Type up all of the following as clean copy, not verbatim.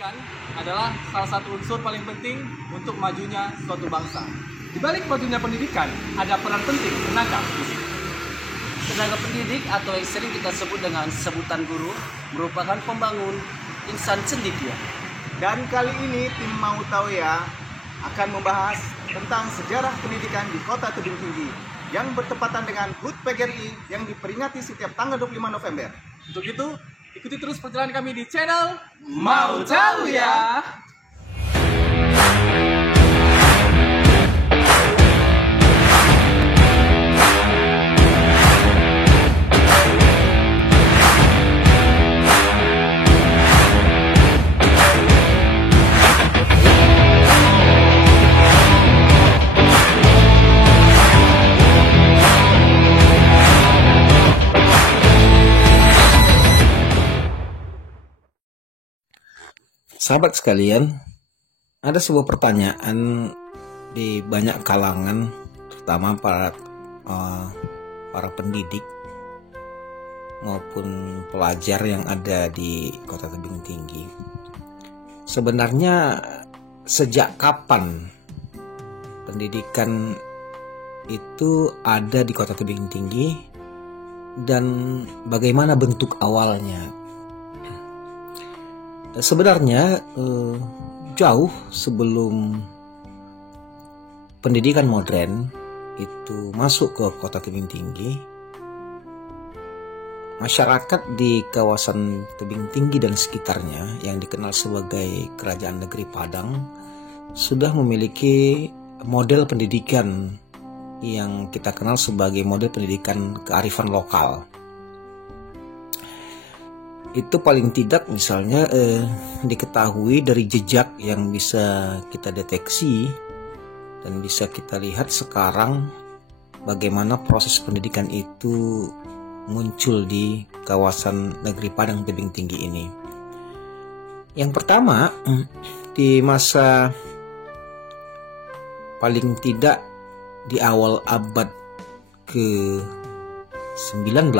Pendidikan adalah salah satu unsur paling penting untuk majunya suatu bangsa. Di balik majunya pendidikan, ada peran penting tenaga pendidik. Tenaga pendidik atau yang sering kita sebut dengan sebutan guru merupakan pembangun insan cendekia. Dan kali ini tim Mau Tahu Ya akan membahas tentang sejarah pendidikan di Kota Tebing Tinggi yang bertepatan dengan HUT PGRI yang diperingati setiap tanggal 25 November. Untuk itu, ikuti terus perjalanan kami di channel Mau Tahu Ya. Sahabat sekalian, ada sebuah pertanyaan di banyak kalangan, terutama para pendidik maupun pelajar yang ada di Kota Tebing Tinggi. Sebenarnya sejak kapan pendidikan itu ada di Kota Tebing Tinggi dan bagaimana bentuk awalnya? Sebenarnya jauh sebelum pendidikan modern itu masuk ke Kota Tebing Tinggi, masyarakat di kawasan Tebing Tinggi dan sekitarnya yang dikenal sebagai Kerajaan Negeri Padang sudah memiliki model pendidikan yang kita kenal sebagai model pendidikan kearifan lokal. Itu paling tidak misalnya diketahui dari jejak yang bisa kita deteksi dan bisa kita lihat sekarang bagaimana proses pendidikan itu muncul di kawasan Negeri Padang Tebing Tinggi ini. Yang pertama, di masa paling tidak di awal abad ke-19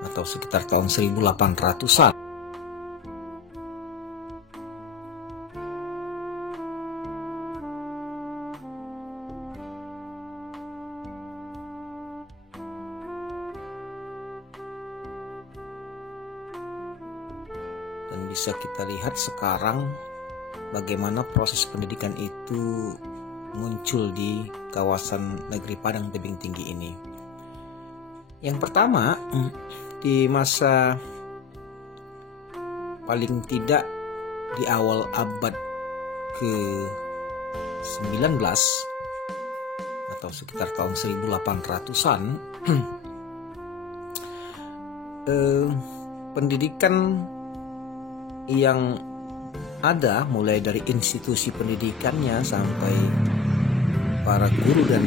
atau sekitar tahun 1800-an. Dan bisa kita lihat sekarang bagaimana proses pendidikan itu muncul di kawasan Negeri Padang Tebing Tinggi ini. Yang pertama, di masa paling tidak di awal abad ke-19 atau sekitar tahun 1800-an, pendidikan yang ada mulai dari institusi pendidikannya sampai para guru dan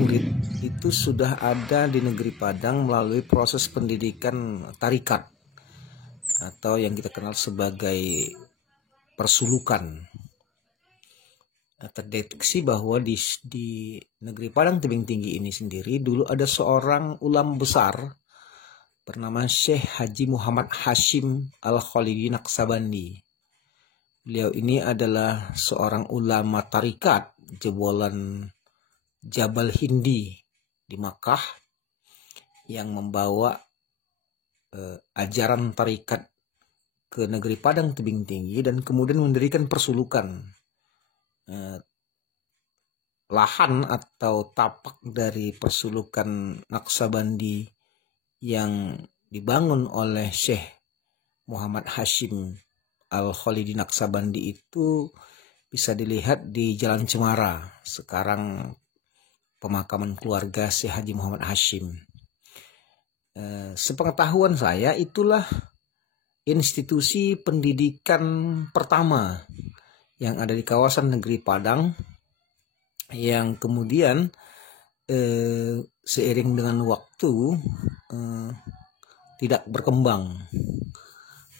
murid itu sudah ada di Negeri Padang melalui proses pendidikan tarikat atau yang kita kenal sebagai persulukan. Terdeteksi bahwa di Negeri Padang Tebing Tinggi ini sendiri dulu ada seorang ulama besar bernama Syekh Haji Muhammad Hashim Al-Khalidi Naqsabandi. Beliau ini adalah seorang ulama tarikat jebolan Jabal Hindi di Makkah yang membawa ajaran tarikat ke Negeri Padang Tebing Tinggi dan kemudian mendirikan persulukan. Lahan atau tapak dari persulukan Naqsabandi yang dibangun oleh Syekh Muhammad Hashim Al-Khalidi Naqsabandi itu bisa dilihat di Jalan Cemara, sekarang pemakaman keluarga Syekh Haji Muhammad Hashim. Sepengetahuan saya, itulah institusi pendidikan pertama yang ada di kawasan Negeri Padang yang kemudian seiring dengan waktu tidak berkembang.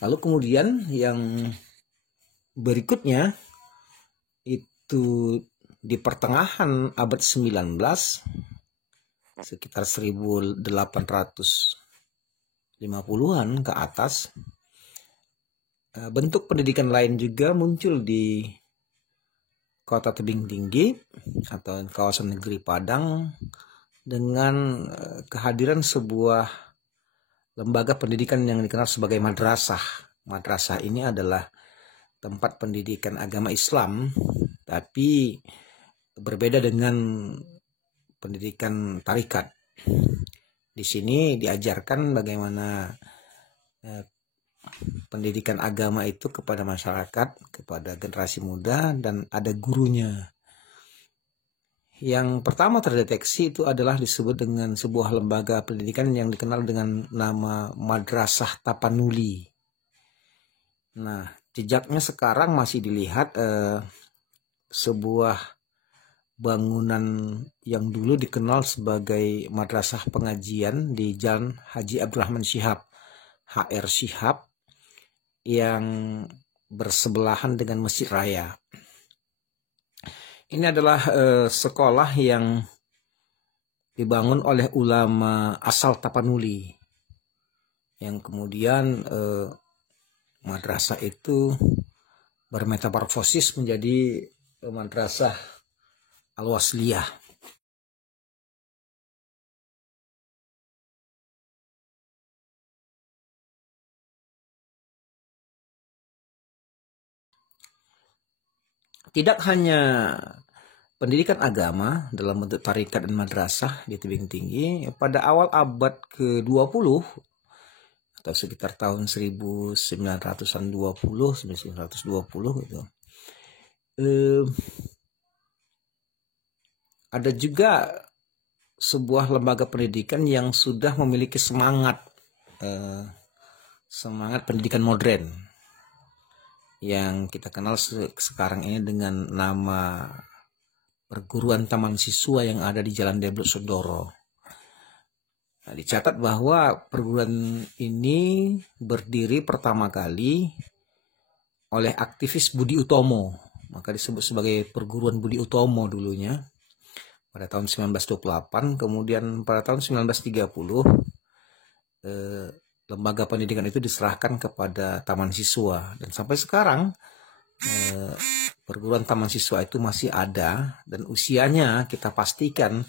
Lalu kemudian yang berikutnya itu di pertengahan abad 19 sekitar 1850-an ke atas bentuk pendidikan lain juga muncul di Kota Tebing Tinggi atau kawasan negeri Padang dengan kehadiran sebuah lembaga pendidikan yang dikenal sebagai madrasah. Madrasah ini adalah tempat pendidikan agama Islam, tapi berbeda dengan pendidikan tarikat. Di sini diajarkan bagaimana pendidikan agama itu kepada masyarakat, kepada generasi muda, dan ada gurunya. Yang pertama terdeteksi itu adalah disebut dengan sebuah lembaga pendidikan yang dikenal dengan nama Madrasah Tapanuli. Nah, jejaknya sekarang masih dilihat sebuah bangunan yang dulu dikenal sebagai Madrasah Pengajian di Jalan Haji Abdurrahman Syihab, HR Syihab, yang bersebelahan dengan Masjid Raya. Ini adalah sekolah yang dibangun oleh ulama asal Tapanuli, yang kemudian madrasah itu bermetamorfosis menjadi madrasah Al-Wasliyah. Tidak hanya pendidikan agama dalam bentuk tarikat dan madrasah di Tebing Tinggi, pada awal abad ke-20 atau sekitar tahun 1900-an 1920 gitu. Ada juga sebuah lembaga pendidikan yang sudah memiliki semangat pendidikan modern yang kita kenal sekarang ini dengan nama Perguruan Taman Siswa yang ada di Jalan Deblok Sodoro. Nah, dicatat bahwa perguruan ini berdiri pertama kali oleh aktivis Budi Utomo, maka disebut sebagai Perguruan Budi Utomo dulunya pada tahun 1928. Kemudian pada tahun 1930 lembaga pendidikan itu diserahkan kepada Taman Siswa, dan sampai sekarang perguruan Taman Siswa itu masih ada, dan usianya kita pastikan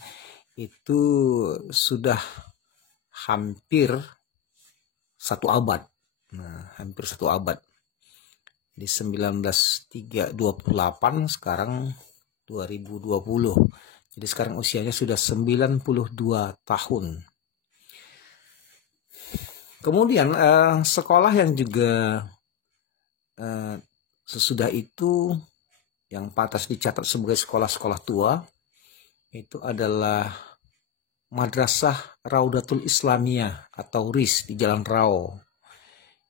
itu sudah hampir 1 abad. Nah, hampir 1 abad. Di 1928, sekarang 2020. Jadi sekarang usianya sudah 92 tahun. Kemudian sekolah yang juga sesudah itu yang pantas dicatat sebagai sekolah-sekolah tua itu adalah Madrasah Raudatul Islamiyah atau RIS di Jalan Rao.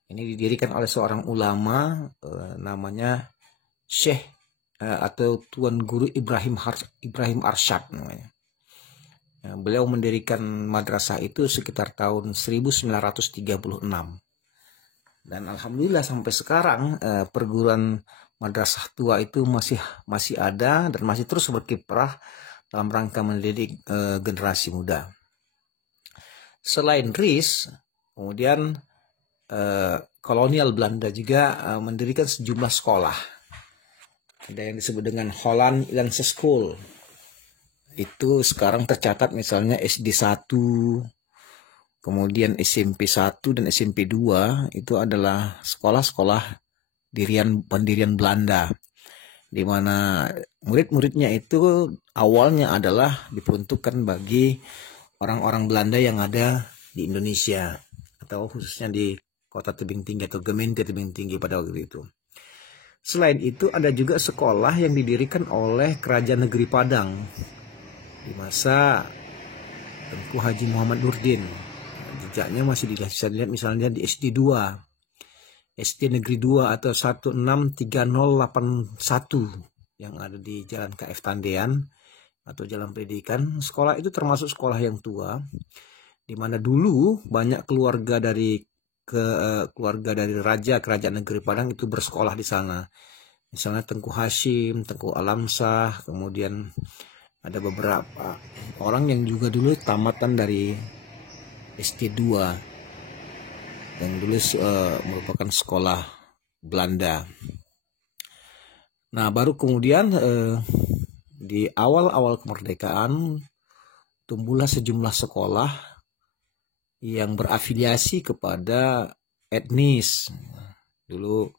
Ini didirikan oleh seorang ulama namanya Syekh atau Tuan Guru Ibrahim Arsyad namanya. Beliau mendirikan madrasah itu sekitar tahun 1936. Dan alhamdulillah sampai sekarang perguruan madrasah tua itu masih ada dan masih terus berkiprah dalam rangka mendidik generasi muda. Selain RIS, kemudian kolonial Belanda juga mendirikan sejumlah sekolah. Ada yang disebut dengan Holland Islandse School. Itu sekarang tercatat misalnya SD 1, kemudian SMP 1 dan SMP 2 itu adalah sekolah-sekolah pendirian Belanda, di mana murid-muridnya itu awalnya adalah diperuntukkan bagi orang-orang Belanda yang ada di Indonesia atau khususnya di Kota Tebing Tinggi atau Gemeente Tebing Tinggi pada waktu itu. Selain itu ada juga sekolah yang didirikan oleh Kerajaan Negeri Padang di masa Tengku Haji Muhammad Nurdin. Jejaknya masih bisa dilihat misalnya di SD 2, SD Negeri 2 atau 163081 yang ada di Jalan KF Tandean atau Jalan Pendidikan. Sekolah itu termasuk sekolah yang tua, di mana dulu banyak keluarga dari raja Kerajaan Negeri Padang itu bersekolah di sana. Misalnya Tengku Hashim, Tengku Alamsah, kemudian ada beberapa orang yang juga dulu tamatan dari SD 2 yang dulu merupakan sekolah Belanda. Nah, baru kemudian di awal-awal kemerdekaan tumbuhlah sejumlah sekolah yang berafiliasi kepada etnis. Dulu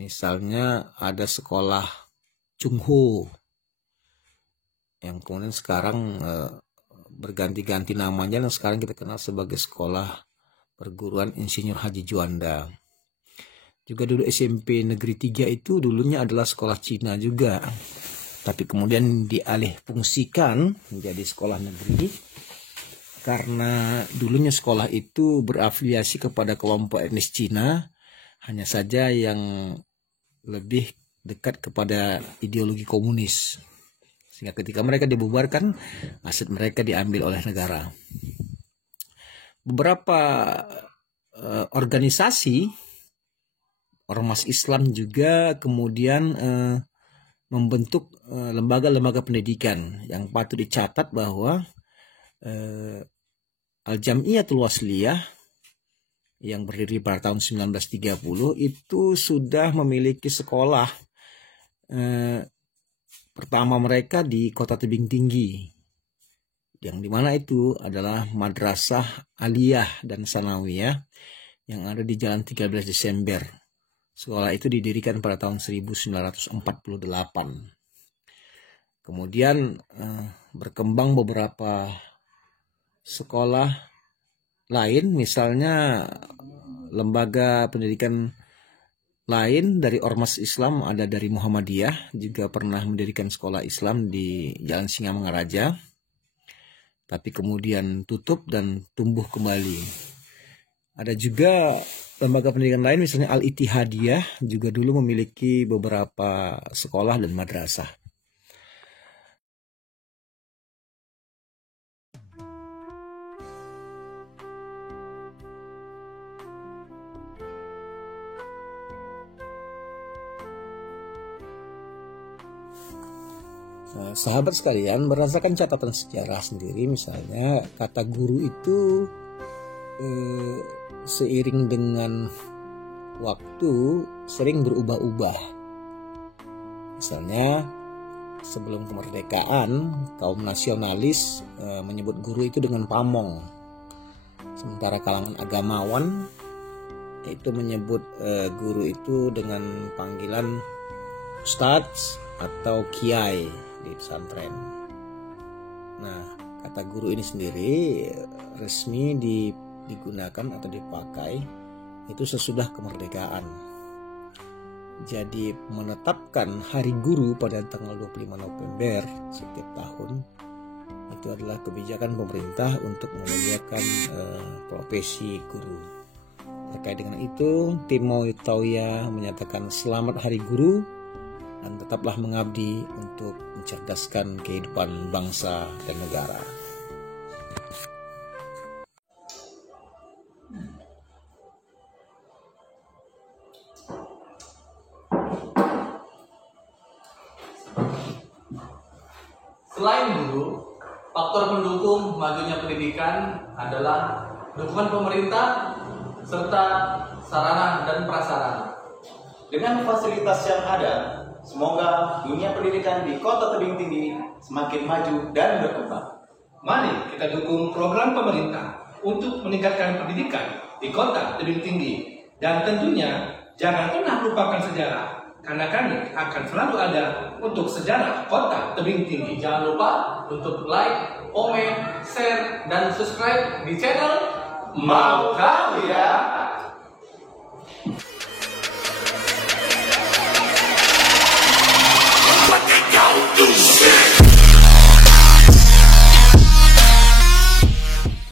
misalnya ada sekolah Chungho yang kemudian sekarang berganti-ganti namanya dan sekarang kita kenal sebagai Sekolah Perguruan Insinyur Haji Juanda. Juga dulu SMP Negeri 3 itu dulunya adalah sekolah Cina juga. Tapi kemudian dialih fungsikan menjadi sekolah negeri karena dulunya sekolah itu berafiliasi kepada kelompok etnis Cina, hanya saja yang lebih dekat kepada ideologi komunis. Sehingga ketika mereka dibubarkan, aset mereka diambil oleh negara. Beberapa organisasi ormas Islam juga kemudian membentuk lembaga-lembaga pendidikan yang patut dicatat bahwa Al-Jam'iyatul Wasliyah yang berdiri pada tahun 1930 itu sudah memiliki sekolah pertama mereka di Kota Tebing Tinggi, yang dimana itu adalah Madrasah Aliyah dan Sanawiyah yang ada di Jalan 13 Desember. Sekolah itu didirikan pada tahun 1948. Kemudian berkembang beberapa sekolah lain, misalnya lembaga pendidikan lain dari ormas Islam, ada dari Muhammadiyah, juga pernah mendirikan sekolah Islam di Jalan Singamangaraja, tapi kemudian tutup dan tumbuh kembali. Ada juga lembaga pendidikan lain, misalnya Al-Ittihadiyah, juga dulu memiliki beberapa sekolah dan madrasah. Sahabat sekalian, berdasarkan catatan sejarah sendiri, misalnya kata guru itu seiring dengan waktu sering berubah-ubah. Misalnya sebelum kemerdekaan, kaum nasionalis menyebut guru itu dengan pamong, sementara kalangan agamawan itu menyebut guru itu dengan panggilan ustadz atau kiai di pesantren. Nah, kata guru ini sendiri resmi digunakan atau dipakai itu sesudah kemerdekaan. Jadi menetapkan hari guru pada tanggal 25 November setiap tahun itu adalah kebijakan pemerintah untuk memuliakan profesi guru. Terkait dengan itu, tim Mautawiyah menyatakan selamat Hari Guru dan tetaplah mengabdi untuk mencerdaskan kehidupan bangsa dan negara. Selain guru, faktor pendukung majunya pendidikan adalah dukungan pemerintah serta sarana dan prasarana. Dengan fasilitas yang ada, semoga dunia pendidikan di Kota Tebing Tinggi semakin maju dan berkembang. Mari kita dukung program pemerintah untuk meningkatkan pendidikan di Kota Tebing Tinggi. Dan tentunya jangan pernah lupakan sejarah, karena kami akan selalu ada untuk sejarah Kota Tebing Tinggi. Jangan lupa untuk like, komen, share, dan subscribe di channel Mautawiyah